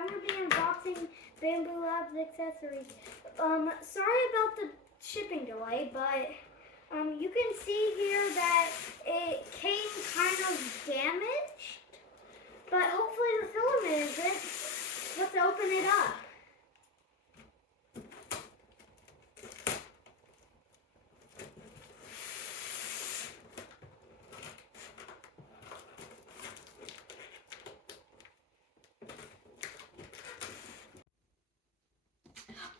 I'm going to be unboxing Bambu Lab's accessories. Sorry about the shipping delay, but you can see here that it came kind of damaged, but hopefully the filament isn't. Let's open it up.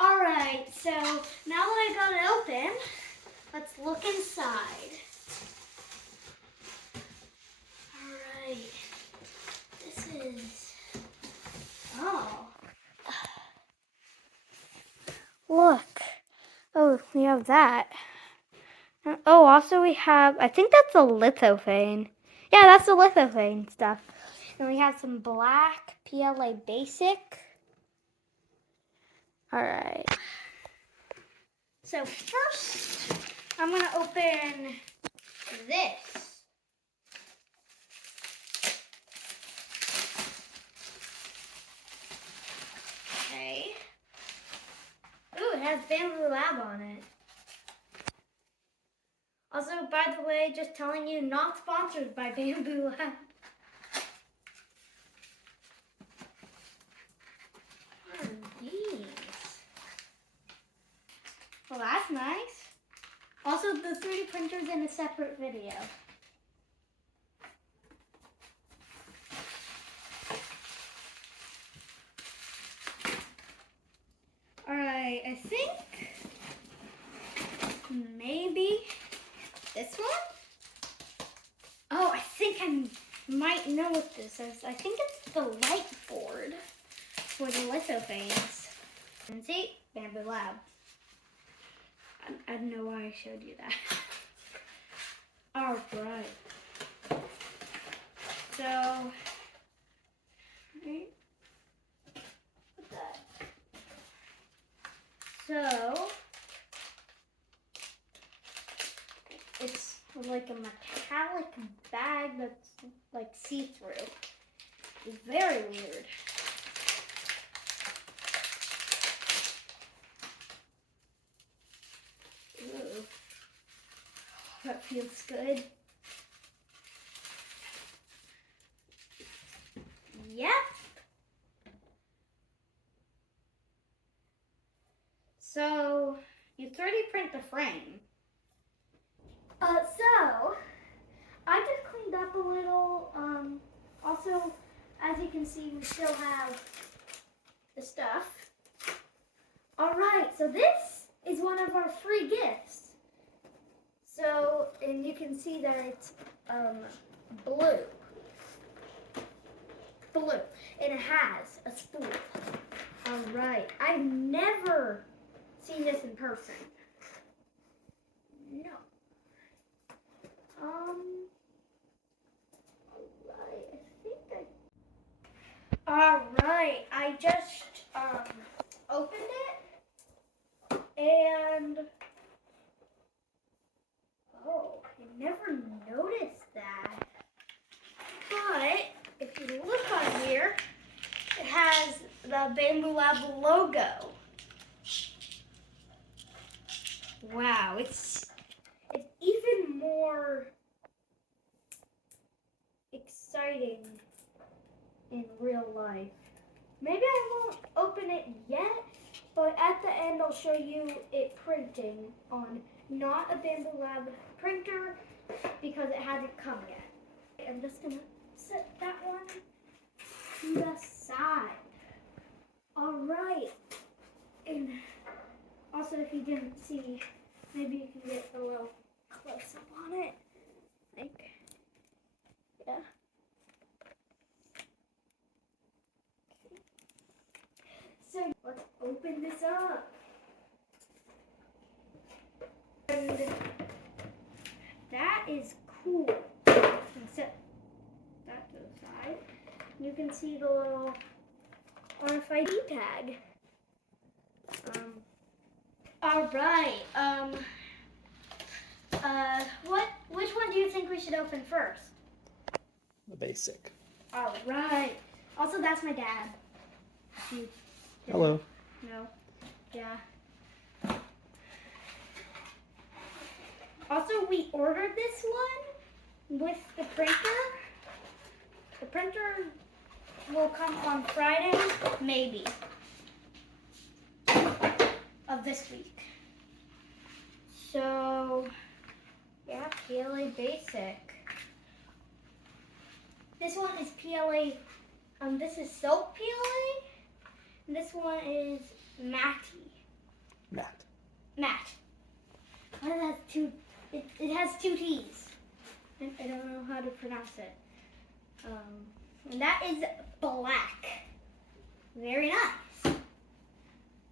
Alright, so now that I got it open, let's look inside. Alright, this is, oh. Look, oh, we have that. Oh, also we have, I think that's a lithophane. Yeah, that's the lithophane stuff. And we have some black PLA Basic. Alright. So first, I'm going to open this. Okay. Ooh, it has Bambu Lab on it. Also, by the way, just telling you, not sponsored by Bambu Lab. What are these? Well, that's nice. Also, the 3D printer's in a separate video. Alright, I think maybe this one? Oh, I think I might know what this is. I think it's the light board for the lithophanes. And see, Bambu Lab. I don't know why I showed you that. Alright. So, right. Put that. So, it's like a metallic bag that's like see-through. It's very weird. Ooh. That feels good. Yep. So, you 3D print the frame. So, I just cleaned up a little. Also, as you can see, we still have the stuff. Alright, so this is one of our free gifts. So, and you can see that it's blue. Blue. And it has a spool. Alright, I've never seen this in person. No. Alright, I just opened it, and oh, I never noticed that. But if you look on here, it has the Bambu Lab logo. Wow, it's even more exciting in real life. Maybe I won't open it yet, but at the end I'll show you it printing on not a Bambu Lab printer because it hasn't come yet. I'm just gonna set that one to the side. Alright, and also if you didn't see, maybe you can get a little close up on it. Like, yeah. So let's open this up. And that is cool. Set that to the side. You can see the little RFID tag. Alright, which one do you think we should open first? The Basic. Alright. Also, that's my dad. Hello. No. Yeah. Also, we ordered this one with the printer. The printer will come on Friday, maybe, of this week. So, yeah, PLA Basic. This one is PLA, this is Soap PLA, and this one is Matte. Well, it has two, it has two T's. I don't know how to pronounce it. And that is black. Very nice.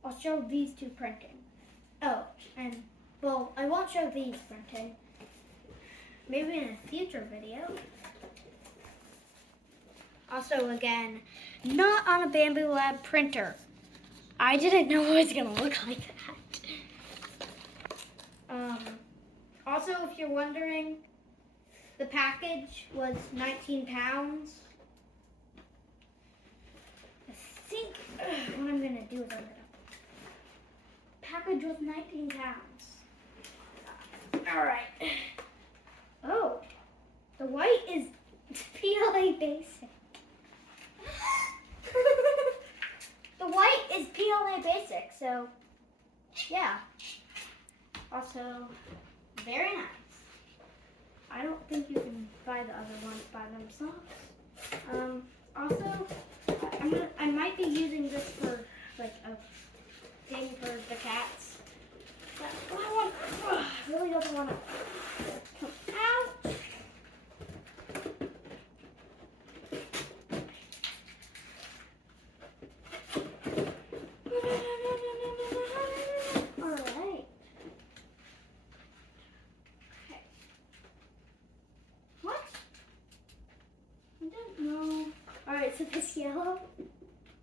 I'll show these two printing. Oh, and, well, I won't show these printing. Maybe in a future video. Also, again, not on a Bambu Lab printer. I didn't know it was going to look like that. Also, if you're wondering, the package was 19 pounds. I think what I'm going to do is open it up. Package was 19 pounds. All right. Oh, the white is PLA Basic. The white is PLA Basic, so yeah. Also, very nice. I don't think you can buy the other ones by themselves. Also, I might be using this for like a thing for the cats. But I really don't want to come out. So this yellow,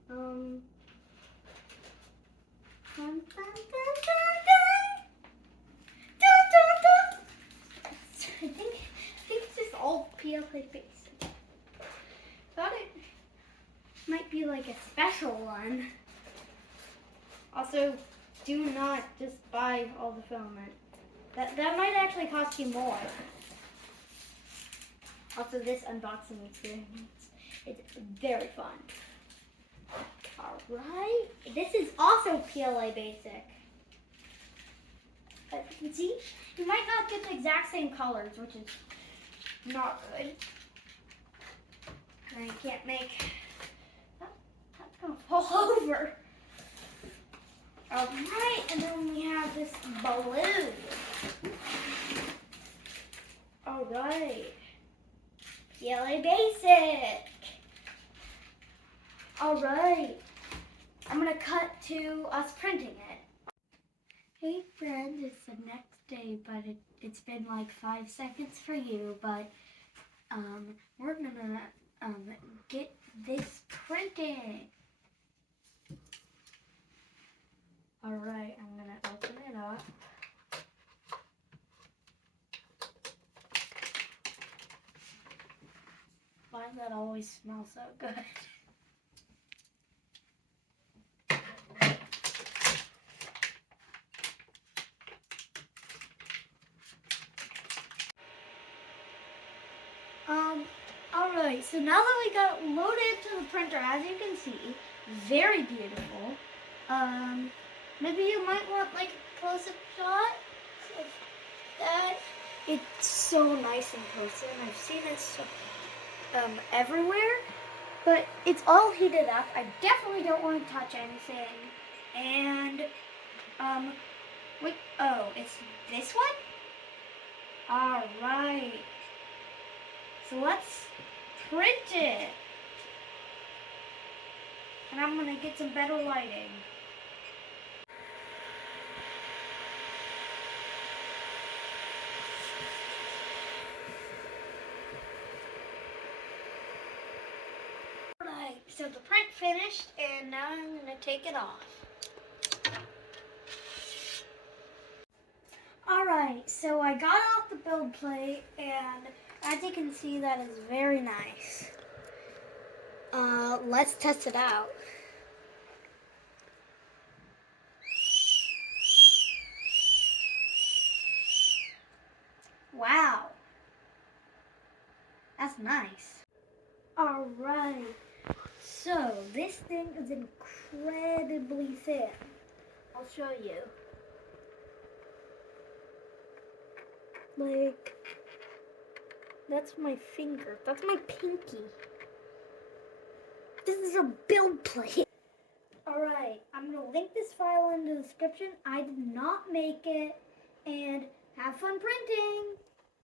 dun, dun, dun, dun. I think it's just all PLA Basic. Thought it might be like a special one. Also, do not just buy all the filament. That might actually cost you more. Also, this unboxing experience. It's very fun. All right, this is also PLA Basic. As you can see, you might not get the exact same colors, which is not good. And I can't make, that's gonna fall over. All right, and then we have this balloon. All right, PLA Basic. All right, I'm gonna cut to us printing it. Hey friends, it's the next day, but it's been like 5 seconds for you, but we're gonna get this printing. All right, I'm gonna open it up. Why does that always smell so good? Alright, so now that we got it loaded to the printer, as you can see, very beautiful. Maybe you might want like a close-up shot, like that. It's so nice and close, and I've seen it so, everywhere, but it's all heated up. I definitely don't want to touch anything. And, wait, oh, it's this one? Alright. So let's print it. And I'm gonna get some better lighting. Alright, so the print finished, and now I'm gonna take it off. Alright, so I got off the build plate, and as you can see, that is very nice. Let's test it out. Wow. That's nice. Alright. So, this thing is incredibly thin. I'll show you. Like, that's my finger. That's my pinky. This is a build plate. Alright, I'm going to link this file in the description. I did not make it. And have fun printing!